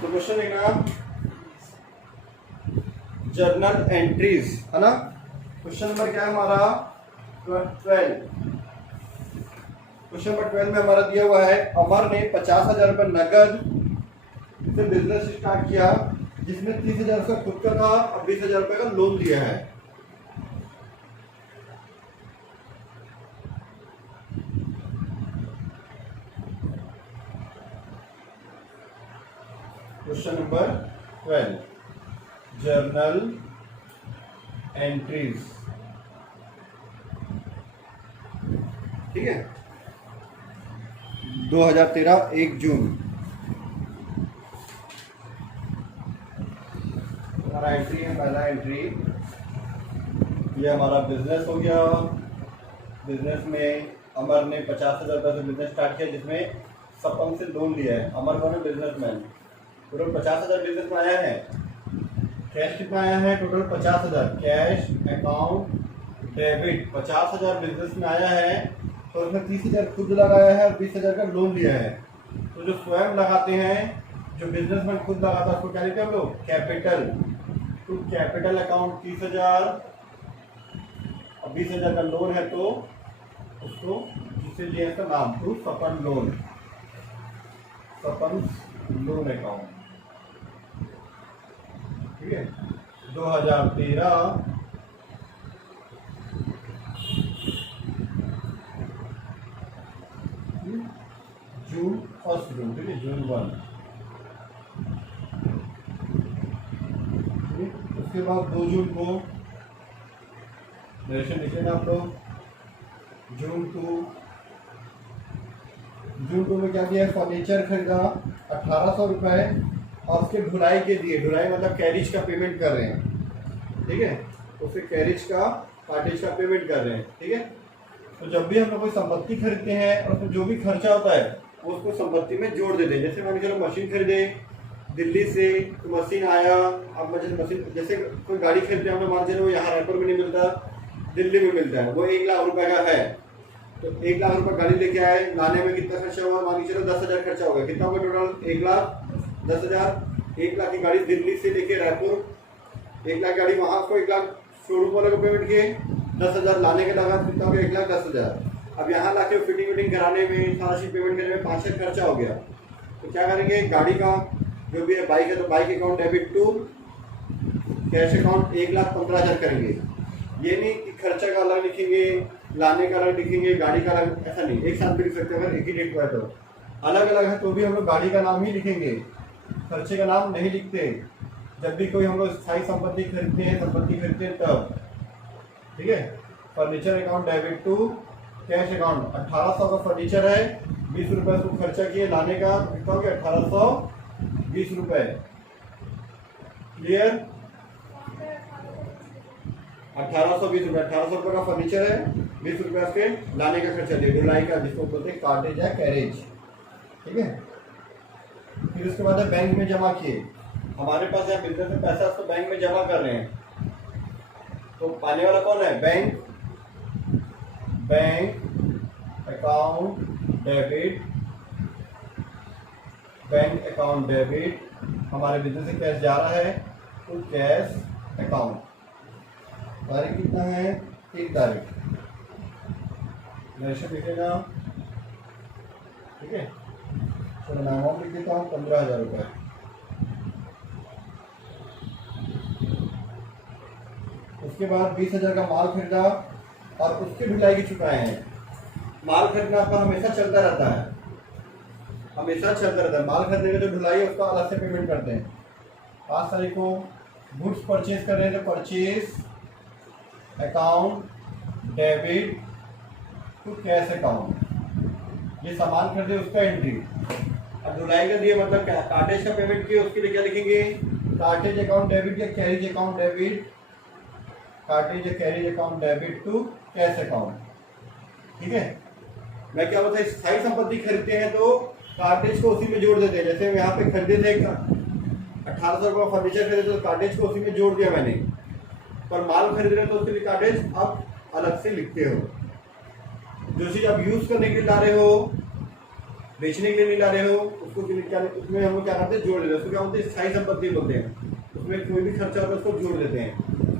तो क्वेश्चन लिखना journal entries, है ना। क्वेश्चन नंबर क्या है हमारा 12। क्वेश्चन नंबर 12 में हमारा दिया हुआ है अमर ने 50,000 रुपये नगद से बिजनेस स्टार्ट किया जिसमें 30,000 उसका खुद का था और 20,000 रुपये का लोन दिया है। क्वेश्चन नंबर 12 जर्नल एंट्रीज, ठीक है। 2013 1 जून हमारा एंट्री है। पहला एंट्री ये हमारा बिजनेस हो गया। बिजनेस में अमर ने 50,000 रुपये से बिजनेस स्टार्ट किया जिसमें सपन से लोन लिया है। अमर कौन है? बिजनेसमैन। टोटल 50,000 बिजनेस में आया है। कैश कितना आया है? Total 50,000 cash account debit 50,000 business में आया है। तो उसमें 30,000 खुद लगाया है और 20,000 का लोन लिया है। तो जो स्वयं लगाते हैं, जो बिजनेसमैन खुद लगाता है उसको क्या लिखते हैं हम लोग? कैपिटल। तो कैपिटल अकाउंट 30,000 और 20,000 का लोन है तो उसको जिससे लिया इसका नाम to Sapan loan, Sapan loan account, ठीक है। 2013 जून 1 जून, ठीक है, जून 1। उसके बाद 2 जून को नरेशन लिखे ना आप लोग। जून 2 में क्या दिया है? फर्नीचर खरीदा 1,800 रुपये और उसके ढुलाई के दिए। ढुलाई मतलब कैरिज का पेमेंट कर रहे हैं, ठीक है। उसके कैरिज का कार्टेज का पेमेंट कर रहे हैं, ठीक है। तो जब भी हम लोग कोई संपत्ति खरीदते हैं और उसमें जो भी खर्चा होता है वो उसको संपत्ति में जोड़ देते हैं। जैसे मान के चलो मशीन खरीदे दिल्ली से, तो मशीन आया। अब मशीन जैसे कोई गाड़ी खरीदते हैं, हम लोग मान चलो यहाँ रायपुर में नहीं मिलता, दिल्ली में मिलता है, वो 1 लाख रुपए का है। तो 1 लाख रुपए गाड़ी लेके आए, लाने में कितना खर्चा हुआ? मान के चलो 10,000 खर्चा होगा। कितना होगा टोटल? 1,10,000। 1 लाख की गाड़ी दिल्ली से लेके रायपुर, 1 लाख गाड़ी वहाँ को 1 लाख शोरूम वाले को पेमेंट किए, 10,000 लाने के लगा, कितना हो गया? 1,10,000। अब यहाँ लाके फिटिंग विटिंग कराने में, सारा चीज पेमेंट करने में 5,000 खर्चा हो गया। तो क्या करेंगे? गाड़ी का जो भी है, बाइक है तो bike account debit to cash account 1,15,000 करेंगे। ये नहीं कि खर्चा का अलग लिखेंगे, लाने का अलग लिखेंगे, गाड़ी का अलग, ऐसा नहीं। एक साथ भी लिख सकते हैं। अगर एक ही डेट पर है तो अलग अलग है तो भी हम लोग गाड़ी का नाम ही लिखेंगे, खर्चे का नाम नहीं लिखते। जब भी कोई हम लोग स्थायी संपत्ति खरीदते हैं तब, ठीक है। Furniture account debit to cash account 1,800 का फर्नीचर है, 20 रुपये उसको खर्चा किए, लाने का कितना हो गया? 1,820 रुपये। क्लियर? 1,820 रुपये, 1,800 रुपये का फर्नीचर है, 20 रुपये उसके लाने का खर्चा दिए, ढुलाई का, जिसको बोलते हैं कार्टेज या कैरेज, ठीक है। फिर उसके बाद बैंक में जमा किए। हमारे पास है बिजनेस में पैसा, उसको बैंक में जमा कर रहे हैं। तो पाने वाला कौन है? Bank account debit, bank account debit. हमारे बिजनेस से कैश जा रहा है तो कैश अकाउंट। तारीख कितना है? 1 तारीख। नरेशन लिखेगा, ठीक है। चलो मैं अमाउंट लिख देता हूँ 15,000 रुपये। उसके बाद 20,000 का माल खरीदा और उसके ढुलाई की चुकाए हैं। माल खरीदना आपका हमेशा चलता रहता है, माल खरीदने में जो ढुलाई है उसका अलग से पेमेंट करते हैं। 5 तारीख को गुड्स परचेज कर रहे हैं तो purchase account debit to cash account. ये सामान खरीदे उसका एंट्री। अब ढुलाई का दिए मतलब क्या? कार्टेज का पेमेंट किए, उसके लिए क्या लिखेंगे? कार्टेज अकाउंट डेबिट या कैरिज अकाउंट डेबिट, कार्टेज या carriage account debit to cash account, ठीक है। मैं क्या बोलता है, स्थायी संपत्ति खरीदते हैं तो कार्टेज को उसी में जोड़ देते हैं। जैसे यहाँ पे खरीदे थे 1,800 रुपये फर्नीचर खरीदे तो कार्टेज को उसी में जोड़ दिया मैंने, पर माल खरीद रहे तो उसके लिए कार्टेज आप अलग से लिखते हो। जो चीज आप यूज करने के लिए ला रहे हो बेचने के लिए नहीं ला रहे हो उसको क्या, उसमें हम लोग क्या करते हैं, जोड़ देते हैं। उसको क्या बोलते हैं, स्थायी संपत्ति बोलते हैं। उसमें कोई भी खर्चा होता है उसको जोड़ देते हैं।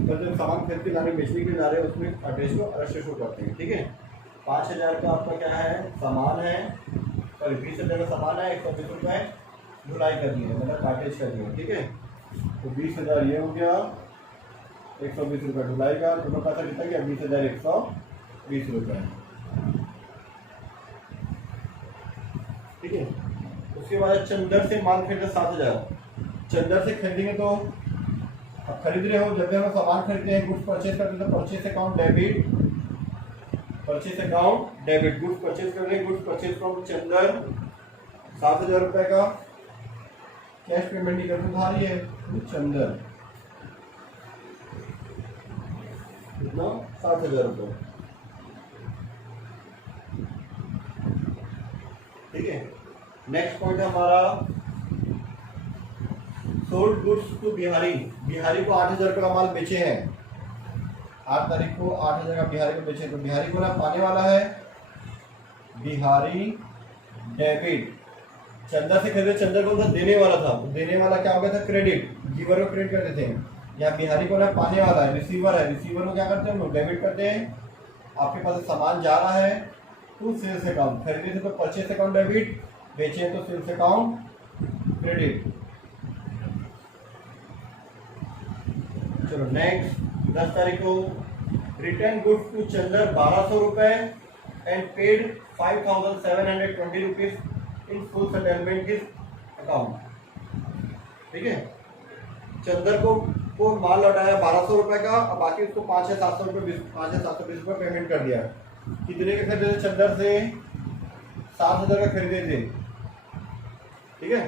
पर जब सामान खरीद के ला रहे, बेचने के लिए ला रहे हैं, उसमें अड्रेस को अलग से शो करते हैं। ठीक है, 5000 का आपका क्या है, सामान है, सॉरी 20,000 का सामान है, 120 रुपये धुलाई करनी है, मतलब कार्टेज करनी है। ठीक है, तो 20,000 ये हो गया, 120 रुपये धुलाई का, दोनों पैसा कितना गया, 20,120 रुपये। ठीक है, उसके बाद चंदर से माल खरीदा 7,000। चंदर से खरीदेंगे तो अब खरीद रहे हो, जब भी हम सामान खरीदते हैं, गुड्स परचेज करते हैं, तो purchase account debit, purchase account debit, goods purchase कर रहे हैं, गुड्स परचेज फ्रॉम चंदर 7,000 रुपये का कैश पेमेंट नहीं करते, उधारी है चंदर, कितना, 7,000 रुपये। ठीक है, नेक्स्ट पॉइंट है हमारा sold goods to Bihari. Bihari को 8,000 रुपये का माल बेचे हैं, 8 तारीख को 8,000 का बिहारी को बेचे। तो बिहारी को ना पाने वाला है, बिहारी डेबिट। चंदर से खरीदे, चंदर को तो देने वाला था, तो देने वाला क्या हो गया था, क्रेडिट, गिवर को क्रेडिट कर देते हैं। या बिहारी को ना पाने वाला है, रिसीवर है, रिसीवर को क्या करते हैं हम लोग, डेबिट करते हैं। आपके पास सामान जा रहा है तो सेल्स अकाउंट, खरीदे थे तो परचेस अकाउंट डेबिट, बेचे तो सेल्स अकाउंट क्रेडिट। चलो नेक्स्ट, 10 तारीख को रिटर्न गुड्स टू चंदर 1,200 रुपये and paid 5,720 rupees in full settlement his account. ठीक है, चंदर को माल लौटाया 1,200 रुपये का, और बाकी उसको 5,720 रुपये पेमेंट कर दिया। कितने के खरीदे थे चंदर से, 7,000 का खरीदे थे। ठीक है,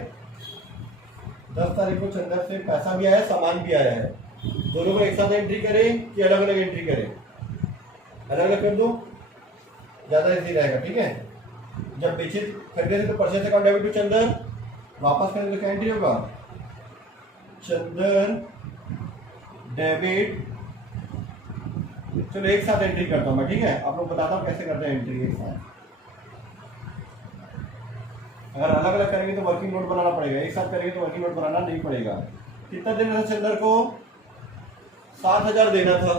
10 तारीख को चंदर से पैसा भी आया, सामान भी आया है, दोनों को एक साथ एंट्री करें कि अलग अलग एंट्री करें, अलग अलग कर दो, ज़्यादा इजी रहेगा। ठीक है, जब बेचे खरीदे थे तो purchase account debit to Chandar, वापस करें तो क्या एंट्री होगा, चंदर डेबिट। चलो एक साथ एंट्री करता हूँ मैं, ठीक है, आप लोग बताता हूँ कैसे करते हैं एंट्री एक साथ। अगर अलग अलग करेंगे तो वर्किंग नोट बनाना पड़ेगा, एक साथ करेंगे तो वर्किंग नोट बनाना नहीं पड़ेगा। कितना देना था चंदर को, 7,000 देना था,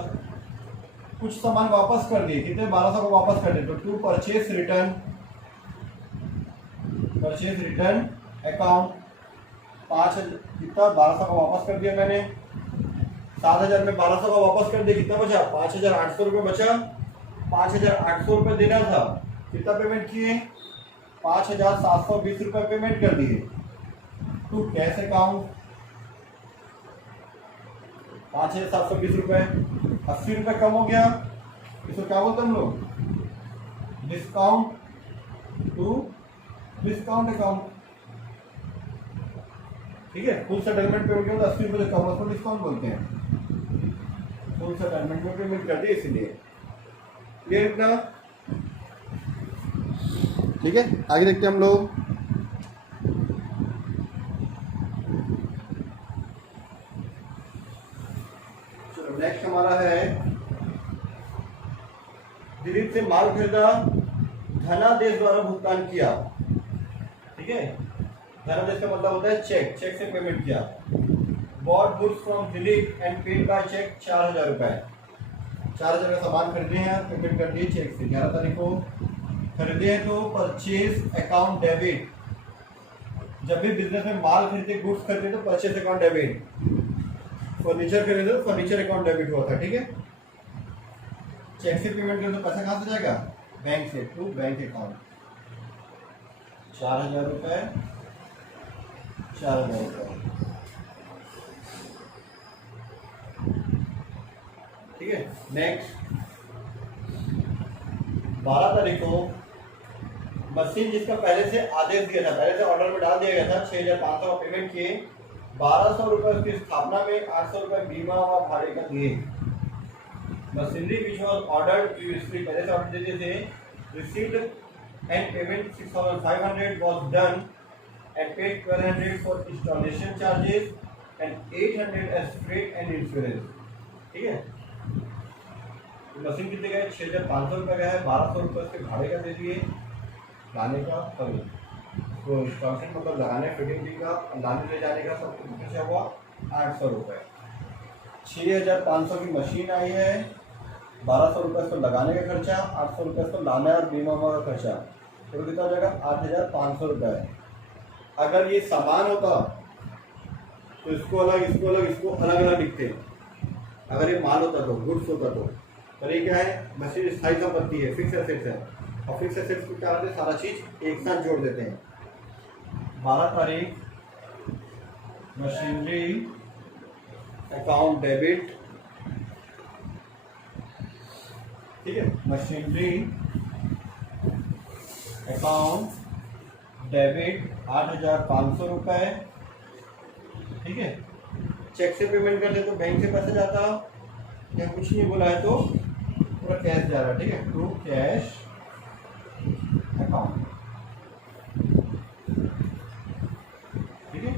कुछ सामान वापस कर दिए, कितने, 1,200 को वापस कर दिए। तो टू परचेज रिटर्न अकाउंट 5,000, कितना, 1,200 का वापस कर दिया मैंने, 7,000 में 1,200 का वापस कर दिया, कितना बचा, 5,800 रुपये बचा। 5,800 रुपये देना था, कितना पेमेंट किए, 5,720 रुपये पेमेंट कर दिए। टू कैश अकाउंट 5,720 रुपये, 80 रुपये कम हो गया, इसको क्या बोलते हैं हम लोग, डिस्काउंट टू डिस्काउंट अकाउंट। ठीक है, फुल सेटलमेंट पेमेंट किया तो 80 रुपये कम, उसको डिस्काउंट बोलते हैं। फुल सेटलमेंट में पेमेंट कर दिए इसलिए, क्लियर इतना। ठीक है, आगे देखते हैं हम लोग। चलो नेक्स्ट हमारा है, दिलीप से माल खरीदा, धनादेश द्वारा भुगतान किया। ठीक है, धनादेश का मतलब होता है चेक, चेक से पेमेंट किया। Bought goods from Dilip and paid by cheque 4,000 रुपये, 4,000 का सामान खरीदे हैं, पेमेंट कर दिए चेक से। 11 तारीख को खरीदे हैं तो परचेज अकाउंट डेबिट, जब भी बिजनेस में माल खरीदे, गुड्स खरीदे तो परचेज अकाउंट डेबिट। फर्नीचर खरीदे तो फर्नीचर अकाउंट डेबिट हुआ था। ठीक है, चेक से पेमेंट करें तो पैसा कहाँ से जाएगा, बैंक से, टू बैंक अकाउंट। 4,000 रुपये, 4,000 रुपये। ठीक है, नेक्स्ट 12 तारीख को मशीन जिसका पहले से आदेश दिया था, पहले से ऑर्डर में डाल दिया गया था, 6,500 का पेमेंट किए, 1,200 रुपये उसकी स्थापना में, 800 रुपये बीमा व भाड़े का दिए। Machinery which was ordered previously, पहले से ऑर्डर देते थे, received and payment 6,500 was done and paid 1,200 for installation charges and 800 as freight and insurance. ठीक है, मशीन कितने गए, 6,500 रुपये का है, 1,200 रुपये उसके भाड़े का दे दिए, लाने का, उसको इंस्टॉलेशन मतलब लगाने फिटिंग का लाने ले जाने का सब कुछ खर्चा हुआ 800 रुपये। 6500 की मशीन आई है, 1200 रुपये इसको लगाने का खर्चा, 800 रुपये इसको लाना और बीमा का खर्चा, तो कितना हो जाएगा 8500 रुपये। अगर ये सामान होता तो इसको अलग इसको अलग इसको अलग अलग लिखते, अगर ये माल होता तो गुड्स होता तो। पर ये क्या है, मशीन स्थायी संपत्ति है, फिक्स एसेट्स है, और फिक्स एसेट्स को क्या करते हैं, सारा चीज एक साथ जोड़ देते हैं। 12 तारीख मशीनरी अकाउंट डेबिट, ठीक है, मशीनरी अकाउंट डेबिट 8500 रुपये, ठीक है। चेक से पेमेंट करते तो बैंक से पैसा जाता, या कुछ नहीं बोला है तो पूरा कैश जा रहा है, ठीक है, टू कैश अकाउंट, ठीक है।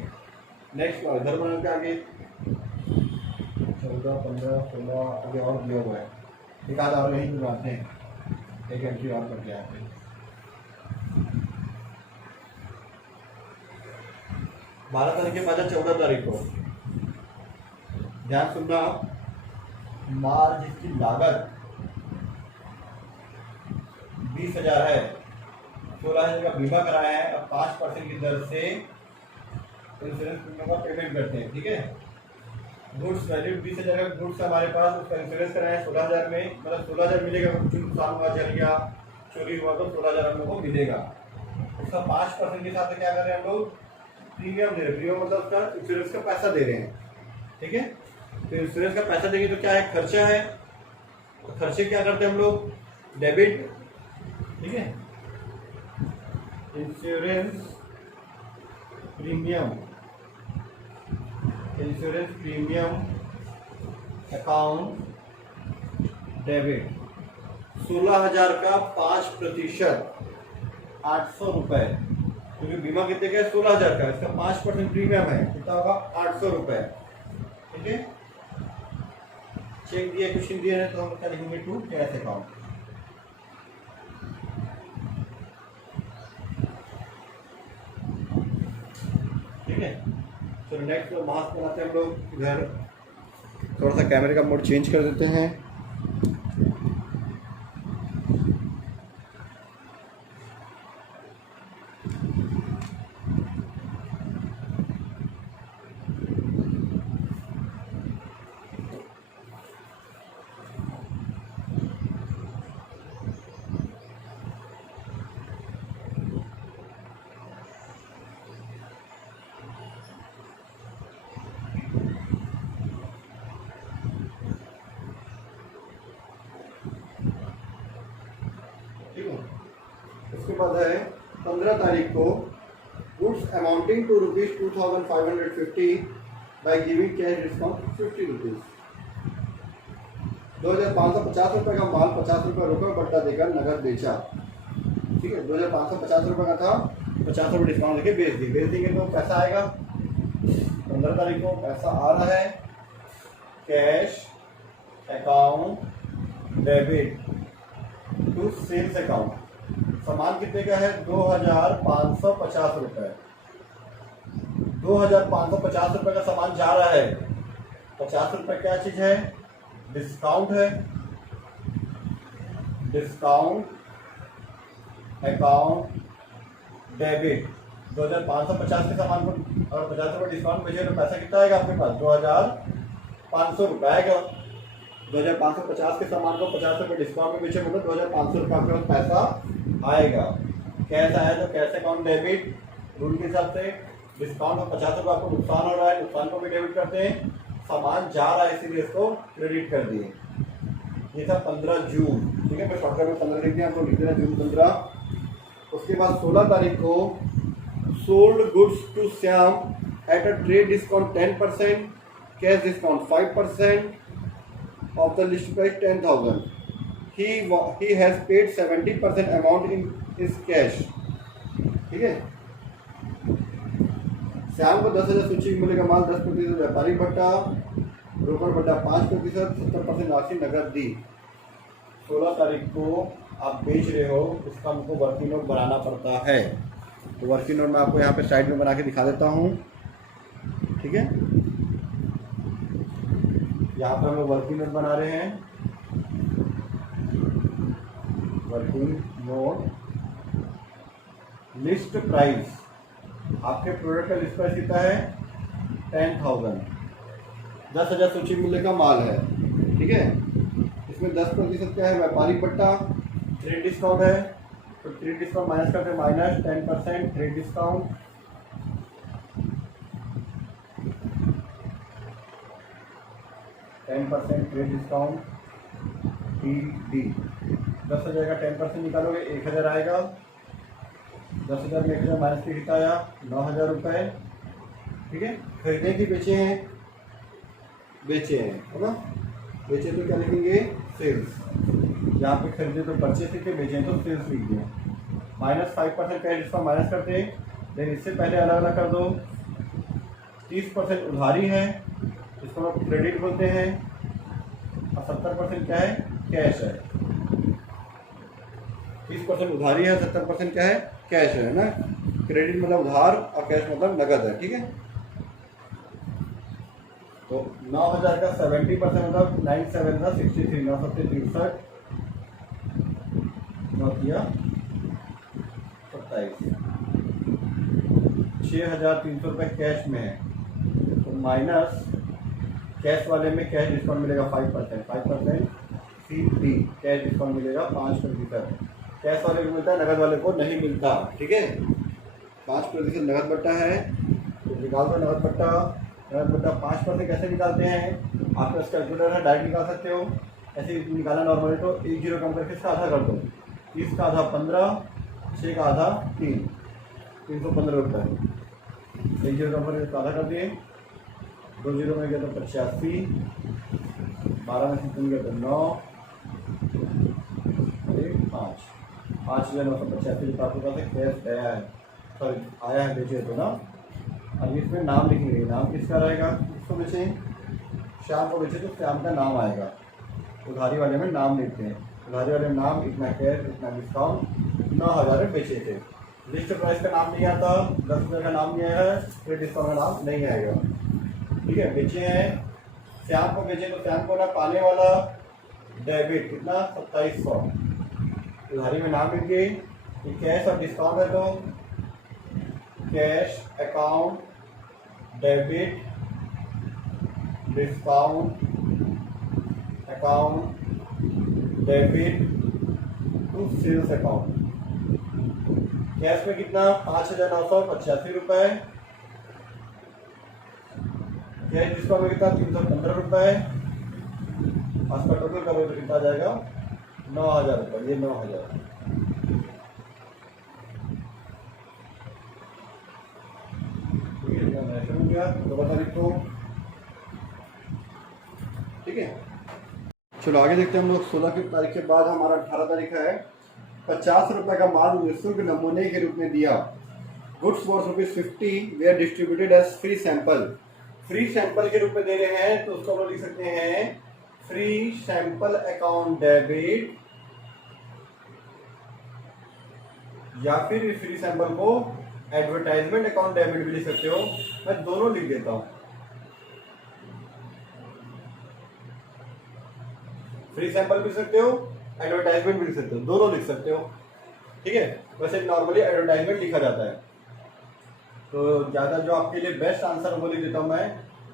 नेक्स्ट इधर बना के आगे 14, 15, 16 आगे और दिया हुआ है, एक आध और यहीं बनाते हैं, एक एंट्री और करके आते हैं। 12 तारीख के बाद 14 तारीख को ध्यान सुनना, माल जिसकी लागत 20,000 है, 16,000 का बीमा कराया है, अब 5% की दर से इंश्योरेंस प्रीमियम का पेमेंट करते हैं, ठीक है। गुड्स वैल्यू 20,000 का गुड्स हमारे पास, उसका इंश्योरेंस कराया है 16,000 में, मतलब 16,000 मिलेगा, कुछ नुकसान हुआ, जल गया, चोरी हुआ तो 16,000 हम लोग को मिलेगा। उसका 5% के हिसाब से क्या कर रहे हैं हम लोग, प्रीमियम दे रहे हैं, प्रीमियम मतलब उसका इंश्योरेंस का पैसा दे रहे हैं, ठीक है। तो इंश्योरेंस का पैसा देंगे तो क्या है, खर्चा है, तो खर्चे क्या करते हैं हम लोग, डेबिट, ठीक है, insurance premium, insurance premium account debit 16,000 का 5% 800 रुपये, क्योंकि बीमा कितने का है, 16,000 का, इसका 5% प्रीमियम है, कितना होगा 800 रुपये, ठीक है। चेक दिया, क्वेश्चन दिया है, तो हम क्या लिखेंगे, टू कैश अकाउंट, ठीक है। तो नेक्स्ट मास्क बनाते हैं हम लोग, इधर थोड़ा सा कैमरे का मोड चेंज कर देते हैं। उसके बाद है 15 तारीख को, goods amounting to ₹2,550 by giving cash discount 50 rupees. 2,550 रुपये का माल 50 रुपये रोका बट्टा देकर नगद बेचा, ठीक है। 2,550 रुपये का था, 50 रुपये डिस्काउंट लेके बेच देंगे तो पैसा आएगा। 15 तारीख को पैसा आ रहा है, cash account debit to sales account, सामान कितने का है, 2,550 रुपये, 2,550 रुपये का सामान जा रहा है, 50 रुपये क्या चीज़ है, डिस्काउंट है, डिस्काउंट अकाउंट डेबिट 2,550 के सामान को अगर 50 रुपये डिस्काउंट भेजे तो पैसा कितना आएगा आपके पास, 2,500 रुपये आएगा। 2,550 के सामान को 50 रुपये डिस्काउंट में बेचे मतलब 2,500 रुपये आपके पास पैसा आएगा। कैश आया तो कैश अकाउंट डेबिट रूल के हिसाब से, डिस्काउंट में 50 रुपये आपको नुकसान हो रहा है, नुकसान को भी डेबिट करते हैं, सामान जा रहा है इसीलिए इसको क्रेडिट कर दिए। ये था 15 जून, ठीक है। मैं शॉर्टकट में 15 लिख दिया, आपको लिख देना जून 15। उसके बाद 16 तारीख को sold goods to Shyam at a trade discount 10%, cash discount 5% of the list price 10,000. He has paid 70% amount in his cash, ठीक है। श्याम को 10,000 सूची मिलेगा माल, 10% व्यापारी बट्टा, ब्रोकर बट्टा 5%, 70% राशि नगद दी। 16 तारीख को आप बेच रहे हो, इसका हमको वर्किंग नोट बनाना पड़ता है। तो वर्किंग नोट मैं आपको यहाँ पे साइड में बना के दिखा देता हूँ। ठीक है, यहाँ पर हम लोग वर्किंग नोट बना रहे हैं। वर्किंग नोट लिस्ट प्राइस, आपके प्रोडक्ट का लिस्ट प्राइस कितना है 10,000, 10,000 सूची मूल्य का माल है। ठीक है, इसमें 10% क्या है व्यापारिक बट्टा, ट्रेड डिस्काउंट है, तो ट्रेड डिस्काउंट माइनस करते हैं, minus 10% trade discount, 10% trade discount TD। 10,000 का 10% निकालोगे 1,000 आएगा। 10,000 में 1,000 माइनस के कितना आया 9,000 रुपये। ठीक है, खरीदे कि बेचे हैं, बेचे हैं, है ना। बेचे तो क्या लिखेंगे सेल्स, यहाँ पे खरीदे तो परचेस लिखे, बेचे तो सेल्स लिख दिए। माइनस 5% कैश डिस्काउंट माइनस करते हैं, लेकिन इससे पहले अलग अलग कर दो। 30% उधारी है, इसको लोग क्रेडिट बोलते हैं, और 70% क्या है कैश है। 30% उधारी है, 70% क्या है कैश है ना। क्रेडिट मतलब उधार और कैश मतलब नगद है। ठीक है, तो 9,000 का 70% मतलब 9,7 का 63, 9 7 63, 9 किया 27, 6,300 रुपये कैश में है, तो माइनस कैश वाले में कैश डिस्काउंट मिलेगा 5%, 5% CP कैश डिस्काउंट मिलेगा 5%। कैश वाले को मिलता है, नगद वाले को नहीं मिलता। ठीक है, 5% नगद बट्टा है, तो निकाल दो नगद बट्टा। नगद बट्टा 5% कैसे निकालते हैं, आपके पास कैलकुलेटर है, डायरेक्ट निकाल सकते हो। ऐसे निकाला नॉर्मली तो 1 0 कम करके इसका आधा कर दो, 30 का आधा 15, 6 का आधा 3, 315 रुपये। 1 0 कम करके इसका आधा कर दिए, 2 0 में गया तो 85, 12 में से 3 गया तो 9, 5, 5,985 रुपये आपके पास कैश आया है, सॉरी आया है, बेचे तो ना। अब इसमें नाम लिखेंगे, नाम किसका रहेगा, किसको बेचे, श्याम को बेचे तो श्याम का नाम आएगा। उधारी वाले में नाम लिखते हैं, उधारी वाले में नाम, इतना कैश, इतना डिस्काउंट, 9,000 में बेचे थे। लिस्ट प्राइस का नाम नहीं आता, 10,000 का नाम नहीं आया, फिर डिस्काउंट का नाम नहीं आएगा। ठीक है, बेचे हैं, श्याम को बेचे तो श्याम को ना पाने वाला डेबिट कितना 2700, उधारी में नाम लिख गए। ये कैश और डिस्काउंट है, तो cash account debit discount account debit to sales account. Cash में कितना 5,985 रुपये, कैश डिस्काउंट में कितना 315 रुपये, उसका टोटल करोगे तो कितना जाएगा 9,000 रुपये। ये 9,000 हो गया 12 तारीख को। ठीक है, चलो आगे देखते हैं हम लोग। 16 तारीख के बाद हमारा 18 तारीख है। 50 रुपये का माल निःशुल्क नमूने के रूप में दिया। Goods worth ₹50 were distributed as free sample. Free sample के रूप में दे रहे हैं, तो उसको हम लोग लिख सकते हैं फ्री सैंपल अकाउंट डेबिट, या फिर फ्री सैंपल को एडवर्टाइजमेंट अकाउंट डेबिट भी लिख सकते हो। मैं दोनों लिख देता हूं, फ्री सैंपल भी लिख सकते हो, एडवर्टाइजमेंट भी लिख सकते हो, दोनों लिख सकते हो। ठीक है, वैसे नॉर्मली एडवर्टाइजमेंट लिखा जाता है, तो ज़्यादा जो आपके लिए बेस्ट आंसर वो लिख देता हूँ मैं,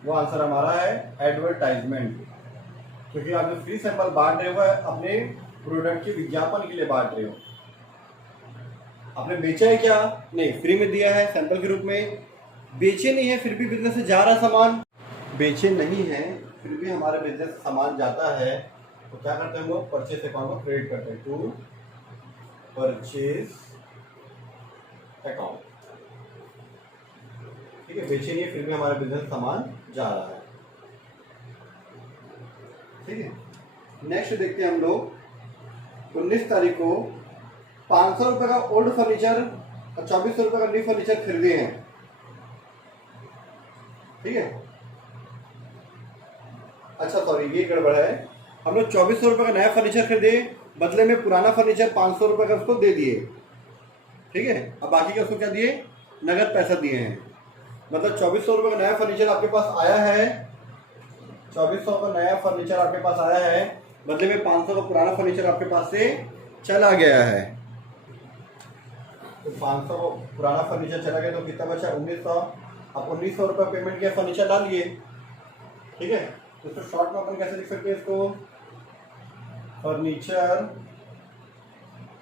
वो आंसर हमारा है एडवर्टाइजमेंट। क्योंकि आप जो फ्री सैंपल बांट रहे हो अपने प्रोडक्ट के विज्ञापन के लिए बांट रहे हो। आपने बेचा है क्या, नहीं, फ्री में दिया है सैंपल के रूप में। बेचे नहीं है फिर भी बिजनेस से जा रहा सामान, बेचे नहीं है फिर भी हमारे बिजनेस सामान जाता है, तो क्या करते हैं हम लोग परचेस अकाउंट को क्रेडिट करते हैं, टू परचेस अकाउंट। ठीक है, बेचे नहीं है फिर भी हमारे बिजनेस सामान जा रहा है। ठीक है, नेक्स्ट देखते हैं हम लोग 19 तारीख को 500 रुपये का ओल्ड फर्नीचर और 2400 रुपये का न्यू फर्नीचर खरीदे हैं। ठीक है, अच्छा सॉरी ये गड़बड़ है, हम लोग 2400 रुपये का नया फर्नीचर खरीदे, बदले में पुराना फर्नीचर 500 रुपये का उसको दे दिए। ठीक है। अब बाकी का उसको क्या दिए, नगद पैसा दिए हैं। मतलब 2400 रुपये का नया फर्नीचर आपके पास आया है, 2400 का नया फर्नीचर आपके पास आया है, बदले में 500 का पुराना फर्नीचर आपके पास से चला गया है। तो 500 पुराना फर्नीचर चला गया तो कितना बचा, 1900। आप 1900 रुपये पेमेंट किया, फर्नीचर ला लिए, ठीक है। तो इसको शॉर्ट में अपन कैसे लिख सकते हैं इसको, फर्नीचर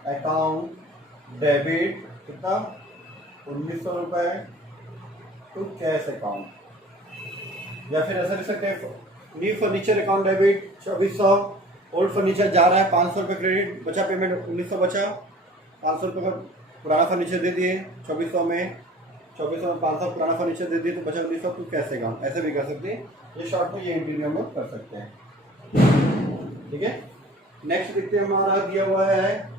अकाउंट डेबिट कितना 1900 रुपये टू कैश अकाउंट, या फिर ऐसा लिख सकते हैं new furniture account debit 2400, old furniture जा रहा है 500 रुपये क्रेडिट, बचा पेमेंट 1900 बचा, 500 रुपये का पुराना फर्नीचर दे दिए 2400 में, 2400 में 500 पुराना फर्नीचर दे दिए तो बचा 1900 टू कैश अकाउंट। ऐसे भी कर सकते हैं, ये शॉर्ट में ये एंट्री हम लोग कर सकते हैं, ठीक है। नेक्स्ट देखते हैं, हमारा दिया हुआ है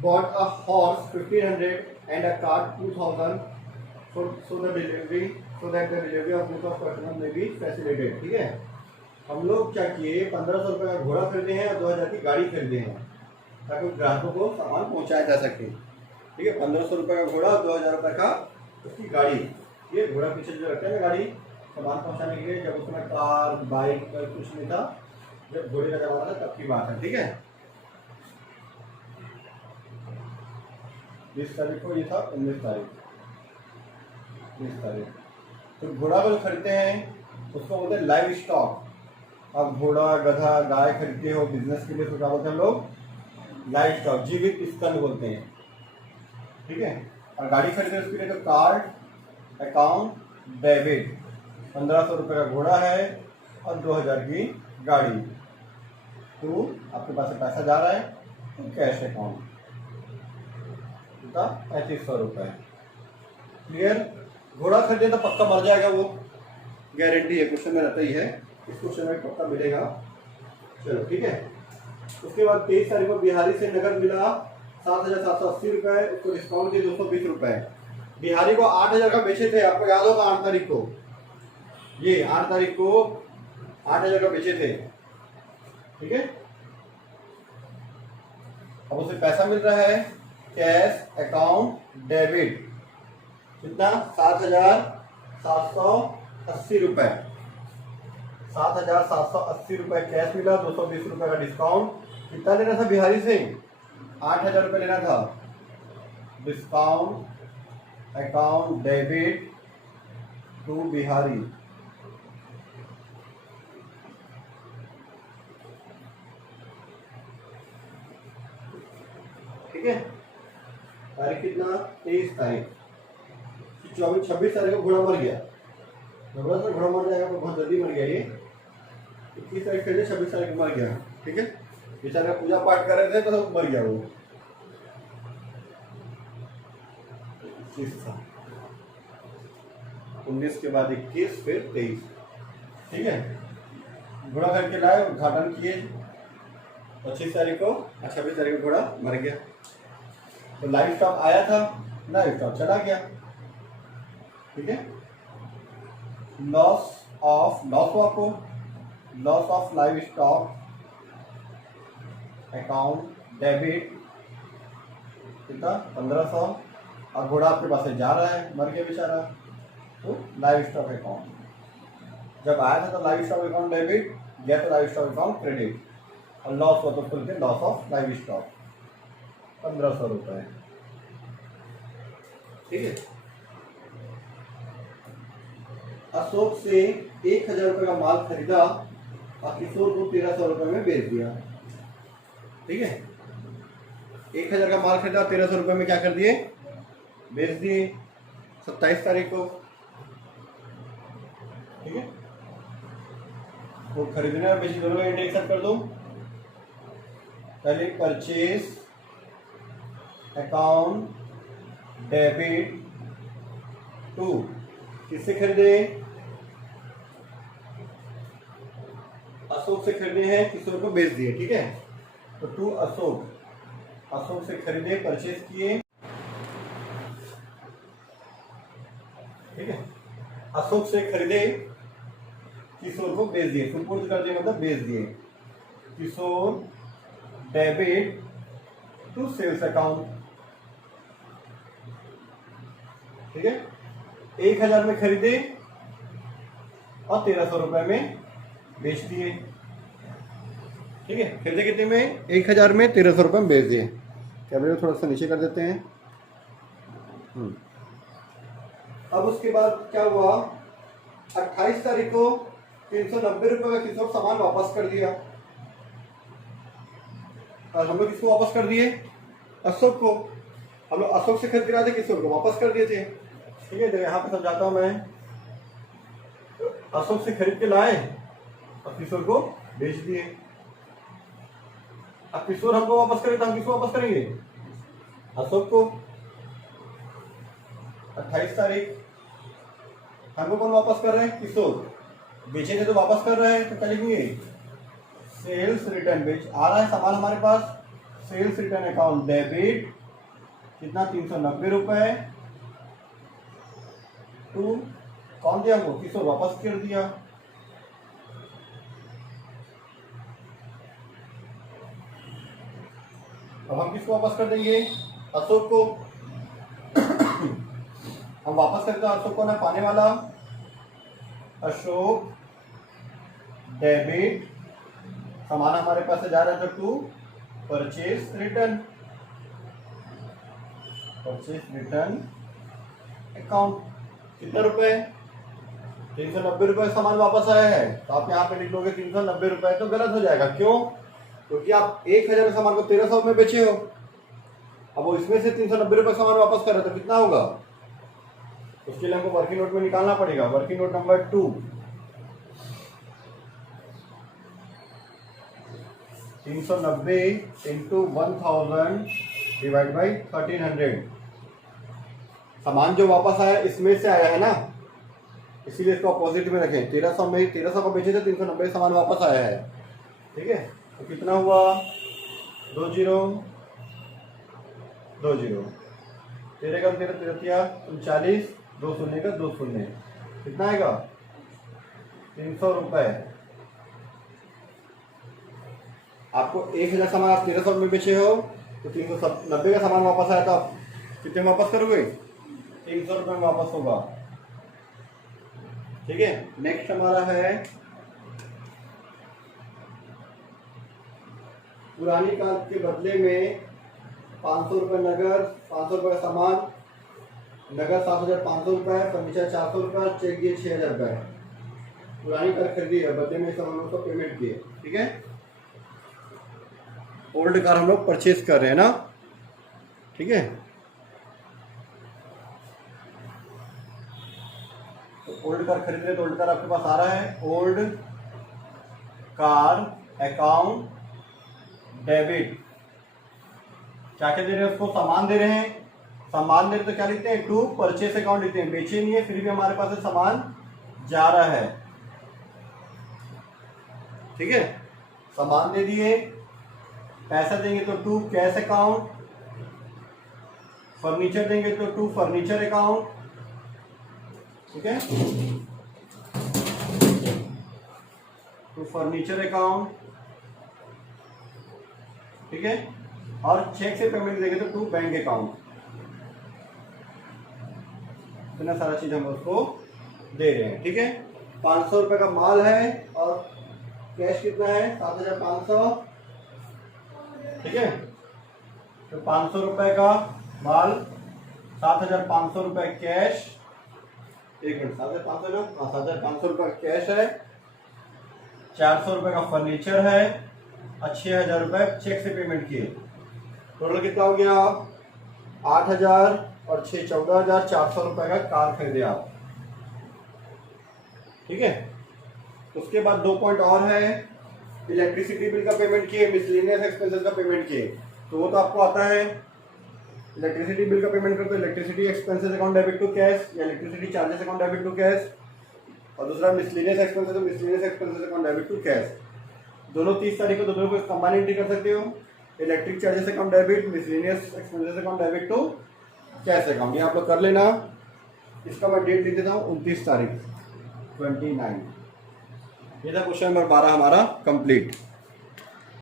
bought a horse 1500 and a cart 2000 so that the delivery of goods of customer may be facilitated, ठीक है। हम लोग क्या किए, 1500 रुपये का घोड़ा खरीदे हैं और 2000 की गाड़ी खरीदे हैं ताकि ग्राहकों को सामान पहुंचाया जा सके, ठीक है। 1500 रुपये का घोड़ा और 2000 रुपये का उसकी गाड़ी, ये घोड़ा पीछे जो रखते हैं ना गाड़ी सामान पहुंचाने के लिए, जब उसमें कार बाइक कुछ नहीं था, जब घोड़े का जमाना था तब की बात है, ठीक है। 20 तारीख को ये था, 19 तारीख 20 तारीख। तो घोड़ा को जो खरीदते हैं उसको बोलते हैं लाइव स्टॉक। अब घोड़ा गधा गाय खरीदते हो बिजनेस के लिए तो क्या बोलते हैं हम लोग, लाइव स्टॉक, जीवित स्कंद बोलते हैं, ठीक है। और गाड़ी खरीदते उसके लिए तो कार्ड अकाउंट डेबिट, 1500 रुपये का घोड़ा है और 2000 की गाड़ी, तो आपके पास से पैसा जा रहा है तो कैश अकाउंट 3500 रुपये, क्लियर। घोड़ा खरीदे तो पक्का मर जाएगा, वो गारंटी है, क्वेश्चन में रहता ही है, इस क्वेश्चन में पक्का मिलेगा। चलो ठीक है। उसके बाद 23 तारीख को बिहारी से नगद मिला 7780 रुपये, उसको डिस्काउंट दिए 220 रुपये। बिहारी को 8000 का बेचे थे, आपको याद होगा 8 तारीख को, ये 8 तारीख को 8000 का बेचे थे, ठीक है। अब उसे पैसा मिल रहा है कैश अकाउंट डेबिट, कितना 7780 रुपये, 7780 रुपये कैश मिला, 220 रुपये का डिस्काउंट। कितना लेना था बिहारी से, 8000 रुपये लेना था, discount account debit to Bihari, ठीक है। तारीख कितना, 23 तारीख, 26 तारीख को घोड़ा मर गया, जबरदस्त में घोड़ा मर जाएगा तो बहुत जल्दी मर गया ये, 21 तारीख से 26 तारीख को मर गया, ठीक है। बेचारा पूजा पाठ कर रहे थे तो मर गया वो, 19 के बाद 21 फिर 23, ठीक है। घोड़ा करके लाए, उद्घाटन किए 25 तारीख को, 26 तारीख को घोड़ा मर गया। तो लाइव स्टॉक आया था, लाइव स्टॉक चला गया, ठीक है। लॉस ऑफ आपको loss of live stock account debit कितना 1500, और घोड़ा आपके पास से जा रहा है, मर गया बेचारा, तो लाइव स्टॉक अकाउंट जब आया था तो लाइव स्टॉक अकाउंट डेबिट, गया तो लाइव स्टॉक अकाउंट क्रेडिट, और लॉस हुआ तो बोलते लॉस ऑफ लाइव स्टॉक 1500 रुपये, ठीक है। अशोक से 1000 रुपये का माल खरीदा और किशोर को 1300 रुपये में बेच दिया, ठीक है। 1000 का माल खरीदा, 1300 रुपये में क्या कर दिए, बेच दिए 27 तारीख को, ठीक है। तो खरीदने और बेचने दोनों का इंडेक्स कर दो। पहले परचेज अकाउंट डेबिट टू, किससे खरीदे, अशोक से खरीदे हैं, किशोर को बेच दिए, ठीक है। तो टू अशोक से खरीदे, परचेज किए, ठीक है। अशोक से खरीदे, किशोर को बेच दिए, सुपुर्द कर दिए मतलब बेच दिए। किशोर डेबिट टू सेल्स अकाउंट। ठीक है, 1000 में खरीदे और 1300 रुपए में बेच दिए। ठीक है, खरीदे कितने में? 1000 में 1300 रुपए में बेच दिए। कैमरे को थोड़ा सा नीचे कर देते हैं। अब उसके बाद क्या हुआ, 28 तारीख को 390 रुपए का किसी और सामान वापस कर दिया। और हम लोग किसको वापस कर दिए? अशोक को। हम लोग अशोक से खरीद के लाए थे, किशोर को वापस कर दिए थे। ठीक है, तो यहाँ पे समझाता हूँ मैं। अशोक से खरीद के लाए और किशोर को बेच दिए। अब किशोर हमको वापस करें तो हम किसको वापस करेंगे? अशोक को। 28 तारीख हमको कौन वापस कर रहे हैं? किशोर। बेचे थे तो वापस कर रहे हैं, तो क्या लिखेंगे? Sales return. बेच आ रहा है सामान हमारे पास, सेल्स रिटर्न अकाउंट डेबिट कितना? 390 रुपए टू कौन दिया हमको? किशोर। वापस कर दिया। अब हम किसको वापस कर देंगे? अशोक को। हम वापस करते हैं अशोक को ना, पाने वाला अशोक डेबिट, सामान हमारे पास से जा रहा था to purchase return, purchase return account. कितना रुपए? 390 रुपए सामान वापस आया है। तो आप यहाँ पे लिख लोगे 390 रुपए, तो गलत हो जाएगा। क्यों? क्योंकि आप 1000 के सामान को 1300 में बेचे हो। अब वो इसमें से 390 रुपए सामान वापस कर रहे, तो कितना होगा? उसके लिए हमको वर्किंग नोट में निकालना पड़ेगा। Working note number 2, 390 into 1000 divide by 1300। सामान जो वापस आया इसमें से आया है ना, इसीलिए इसको अपोजिट में रखें। 1300 में 1300 को बेचे थे, 390 सामान वापस आया है। ठीक है, तो कितना हुआ? 20 20 13 का 13 39, 2 शून्य का 2 शून्य, कितना आएगा? 300 रुपए। आपको 1000 सामान आप 1300 में बेचे हो, तो 390 का सामान वापस आया, तो आप कितने में वापस करोगे? 300 रुपए में वापस होगा। ठीक है, नेक्स्ट हमारा है पुरानी कार्ड के बदले में 500 रुपये नगद, 500 रुपये का सामान, नगद 7500 रुपये, फर्नीचर 400 रुपये, चेक दिए 6000 रुपये। पुरानी कार खरीदी है, बदले में सामान को पेमेंट किए। ठीक है, ओल्ड कार हम लोग परचेज कर रहे हैं ना। ठीक है, तो ओल्ड कार खरीद रहे, तो ओल्ड कार आपके पास आ रहा है। ओल्ड कार अकाउंट डेबिट, क्या क्या दे रहे हैं उसको? सामान दे रहे हैं। सामान दे रहे तो क्या लिखते हैं? टू परचेस अकाउंट लिखते हैं। बेचे नहीं है, फिर भी हमारे पास सामान जा रहा है। ठीक है, सामान दे दिए, पैसा देंगे तो टू कैश अकाउंट, फर्नीचर देंगे तो टू फर्नीचर अकाउंट। ठीक है, टू फर्नीचर अकाउंट। ठीक है, और चेक से पेमेंट देंगे तो टू बैंक अकाउंट। इतना सारा चीज हम उसको दे रहे हैं। ठीक है, 500 रुपए का माल है और कैश कितना है? 7500। ठीक है, तो 500 रुपए का माल, 7500 रुपए कैश। एक मिनट, 7500 ना? हाँ, 7500 रुपए कैश है, 400 रुपए का फर्नीचर है और 6000 रुपए चेक से पेमेंट किए। टोटल कितना हो गया? 8000 और 6 14400 रुपए का कार खरीदे आप। ठीक है, उसके बाद 2 पॉइंट और है। इलेक्ट्रिसिटी बिल का पेमेंट किए, मिसलेनियस एक्सपेंसेस का पेमेंट किए, तो वो तो आपको आता है। इलेक्ट्रिसिटी बिल का पेमेंट करते हो, electricity expenses account debit to cash या electricity charges account debit to cash, और दूसरा मिसलेनियस एक्सपेंसेस, तो miscellaneous expenses account debit to cash. दोनों 30 तारीख को दोनों को कंबाइन एंट्री कर सकते हो। Electric charges account debit, miscellaneous expenses account debit to cash account. ये आप लोग कर लेना। इसका मैं डेट लिख देता हूँ 29 तारीख 29। ये था क्वेश्चन नंबर 12 हमारा कंप्लीट।